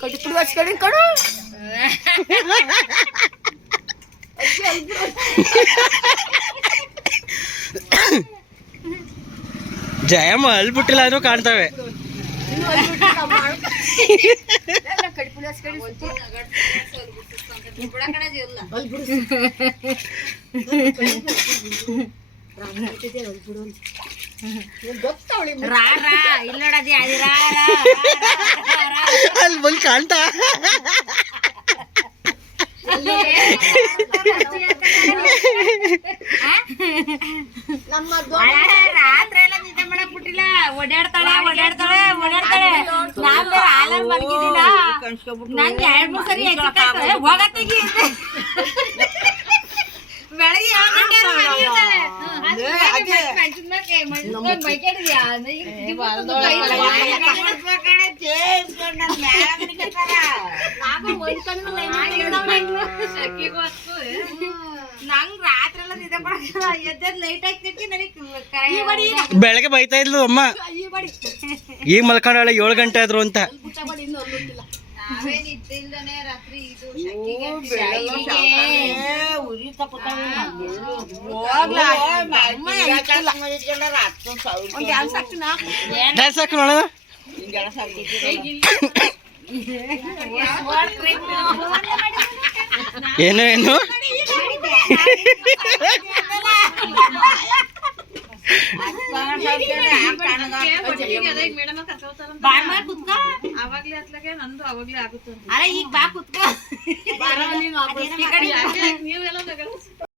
ಕಡಿಪುಡು ಹಚ್ಕಡಿ ಕಡು ಜಯಮ್ಮ ಅಲ್ಬಿಟ್ಟಿಲ್ಲ ಅಂದ್ರೂ ಕಾಣ್ತವೆ. ಅಲ್ಲಿ ಬಂದು ಕಾಣ್ತಾ ರಾತ್ರಿ ಎಲ್ಲ ನಿದ್ದೆ ಮಾಡಕ್ ಬಿಟ್ಟಿಲ್ಲ. ಓಡಾಡ್ತಾಳೆ ನಂಗೆ 2-3 ಸರಿ ಹೋಗತ್ತೆಗಿ ಬೆಳಗ್ಗೆ ನಂಗ್ ರಾತ್ರಿ ಎಲ್ಲ ನಿದ್ದೆ ಮಾಡಲ್ಲ. ಎದ್ದ ಲೈಟ್ ಆಗ್ತೈತಿ ನನಗೆ ಬೆಳಗ್ಗೆ ಬೈತಾ ಇದ್ಲು ಅಮ್ಮ, ಈಗ ಮಲ್ಕೊಂಡಾಳೆ 7 ಗಂಟೆ ಆದ್ರು ಅಂತ. ಡ್ಯಾನ್ಸ್ ಹಾಕಿ ನೋಡೋಣ. ಏನು ಏನು ಅರೆ ಈಗ ಬಾ ಕುತ್ಕೋ.